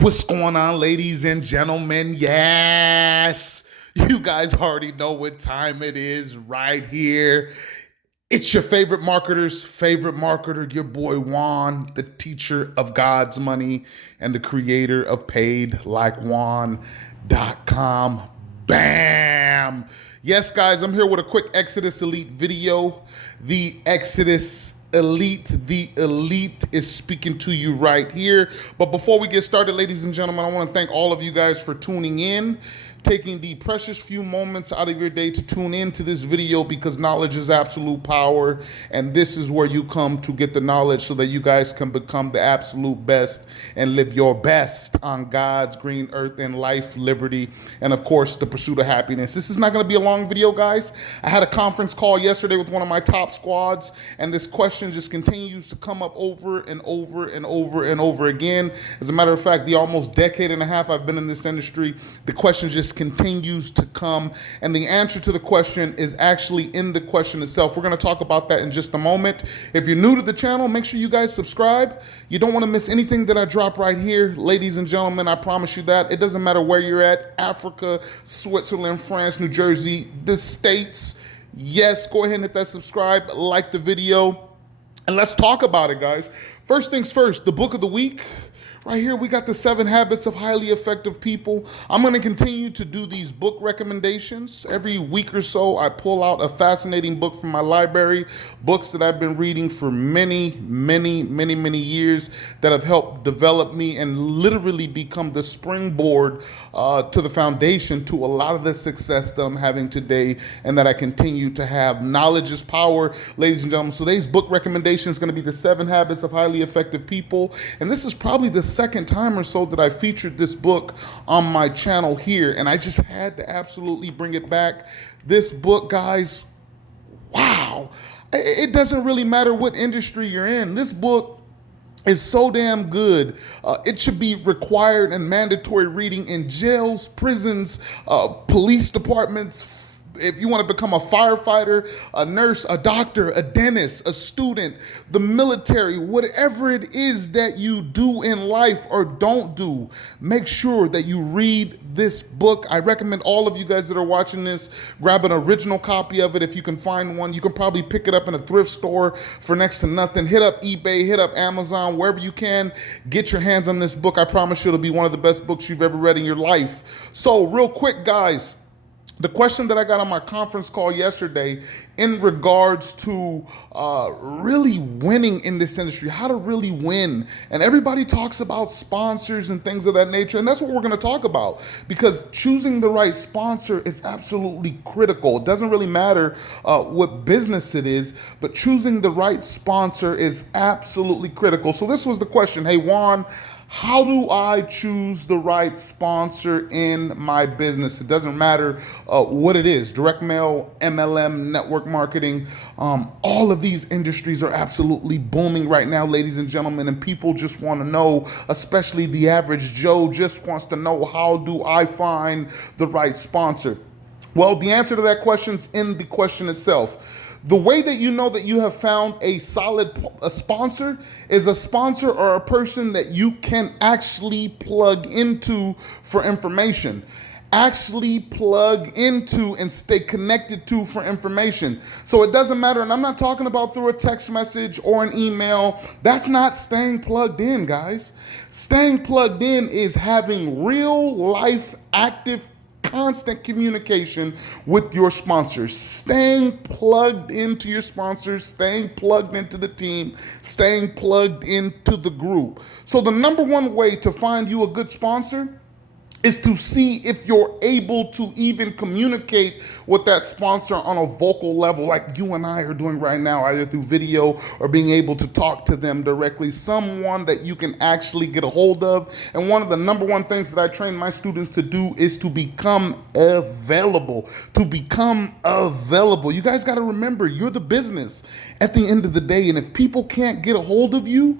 What's going on, ladies and gentlemen? Yes, you guys already know what time it is right here. It's your favorite marketer's favorite marketer, your boy Juan, the teacher of God's money and the creator of PaidLikeJuan.com. Bam! Yes, guys, I'm here with a quick Exitus Elite video. The Exitus the elite is speaking to you right here. But before we get started, ladies and gentlemen, I want to thank all of you guys for tuning in, taking the precious few moments out of your day to tune into this video, because knowledge is absolute power, and this is where you come to get the knowledge so that you guys can become the absolute best and live your best on God's green earth and life, liberty, and of course the pursuit of happiness. This is not going to be a long video, guys. I had a conference call yesterday with one of my top squads, and this question just continues to come up over and over and over and over again. As a matter of fact, the almost decade and a half I've been in this industry, the question just continues to come, and the answer to the question is actually in the question itself. We're going to talk about that in just a moment. If you're new to the channel, make sure you guys subscribe. You don't want to miss anything that I drop right here, ladies and gentlemen. I promise you that. It doesn't matter where you're at, Africa, Switzerland, France, New Jersey, the States. Yes, go ahead and hit that subscribe, like the video, and let's talk about it, guys. First things first, the book of the week. Right here, we got the 7 Habits of Highly Effective People. I'm going to continue to do these book recommendations. Every week or so, I pull out a fascinating book from my library, books that I've been reading for many years that have helped develop me and literally become the springboard to the foundation to a lot of the success that I'm having today and that I continue to have. Knowledge is power, ladies and gentlemen. So today's book recommendation is going to be the 7 Habits of Highly Effective People. And this is probably the second time or so that I featured this book on my channel here, and I just had to absolutely bring it back. This book, guys, wow. It doesn't really matter what industry you're in. This book is so damn good. It should be required and mandatory reading in jails, prisons, police departments. If you want to become a firefighter, a nurse, a doctor, a dentist, a student, the military, whatever it is that you do in life or don't do, make sure that you read this book. I recommend all of you guys that are watching this, grab an original copy of it if you can find one. You can probably pick it up in a thrift store for next to nothing. Hit up eBay, hit up Amazon, wherever you can. Get your hands on this book. I promise you it'll be one of the best books you've ever read in your life. So real quick, guys, the question that I got on my conference call yesterday in regards to really winning in this industry, how to really win. And everybody talks about sponsors and things of that nature. And that's what we're going to talk about, because choosing the right sponsor is absolutely critical. It doesn't really matter what business it is, but choosing the right sponsor is absolutely critical. So this was the question. Hey, Juan, how do I choose the right sponsor in my business? It doesn't matter what it is, direct mail, MLM, network marketing. All of these industries are absolutely booming right now, ladies and gentlemen, and people just want to know, especially the average Joe just wants to know, how do I find the right sponsor? Well, the answer to that question's in the question itself. The way that you know that you have found a solid sponsor is a sponsor or a person that you can actually plug into for information. Actually plug into and stay connected to for information. So it doesn't matter, and I'm not talking about through a text message or an email. That's not staying plugged in, guys. Staying plugged in is having real life, active, constant communication with your sponsors, staying plugged into your sponsors, staying plugged into the team, staying plugged into the group. So the number one way to find you a good sponsor is to see if you're able to even communicate with that sponsor on a vocal level like you and I are doing right now, either through video or being able to talk to them directly, someone that you can actually get a hold of. And one of the number one things that I train my students to do is to become available. To become available. You guys got to remember, you're the business at the end of the day, and if people can't get a hold of you,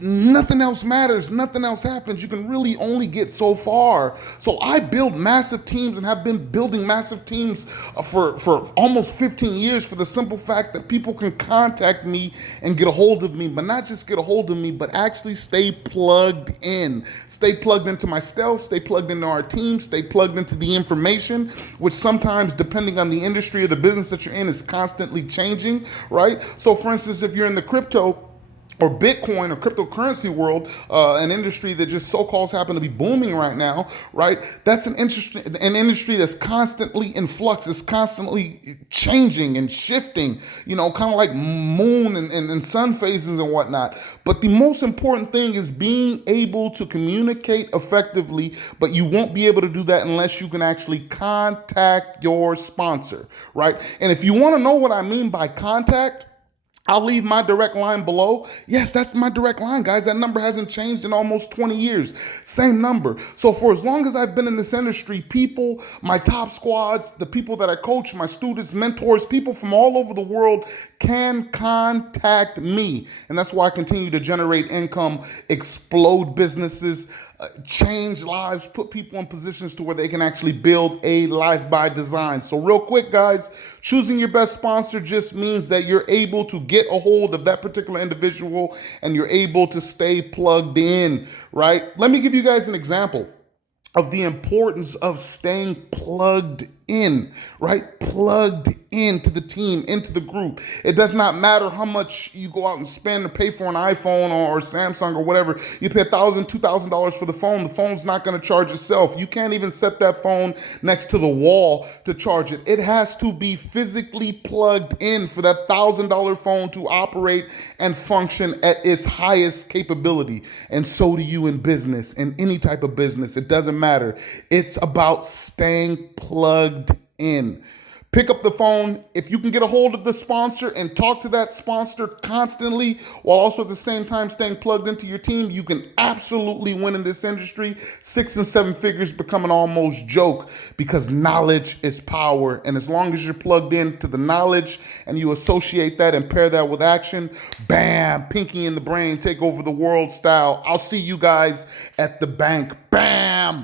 nothing else matters, nothing else happens. You can really only get so far. So I build massive teams and have been building massive teams for almost 15 years, for the simple fact that people can contact me and get a hold of me, but not just get a hold of me, but actually stay plugged in. Stay plugged into myself, stay plugged into our team, stay plugged into the information, which sometimes, depending on the industry or the business that you're in, is constantly changing, right? So for instance, if you're in the crypto or Bitcoin or cryptocurrency world, an industry that just so-called happen to be booming right now, right? That's an industry that's constantly in flux. It's constantly changing and shifting, kind of like moon and sun phases and whatnot. But the most important thing is being able to communicate effectively, but you won't be able to do that unless you can actually contact your sponsor, right? And if you want to know what I mean by contact, I'll leave my direct line below. Yes, that's my direct line, guys. That number hasn't changed in almost 20 years. Same number. So for as long as I've been in this industry, people, my top squads, the people that I coach, my students, mentors, people from all over the world can contact me. And that's why I continue to generate income, explode businesses, change lives, put people in positions to where they can actually build a life by design. So real quick, guys, choosing your best sponsor just means that you're able to get a hold of that particular individual and you're able to stay plugged in, right? Let me give you guys an example of the importance of staying plugged in, right? Plugged into the team, into the group. It does not matter how much you go out and spend to pay for an iPhone or Samsung or whatever. You pay $1,000, $2,000 for the phone. The phone's not going to charge itself. You can't even set that phone next to the wall to charge it. It has to be physically plugged in for that $1,000 phone to operate and function at its highest capability. And so do you in business, in any type of business. It doesn't matter. It's about staying plugged in. Pick up the phone. If you can get a hold of the sponsor and talk to that sponsor constantly while also at the same time staying plugged into your team, you can absolutely win in this industry. 6 and 7 figures become an almost joke because knowledge is power. And as long as you're plugged into the knowledge and you associate that and pair that with action, bam, pinky in the brain, take over the world style. I'll see you guys at the bank. Bam.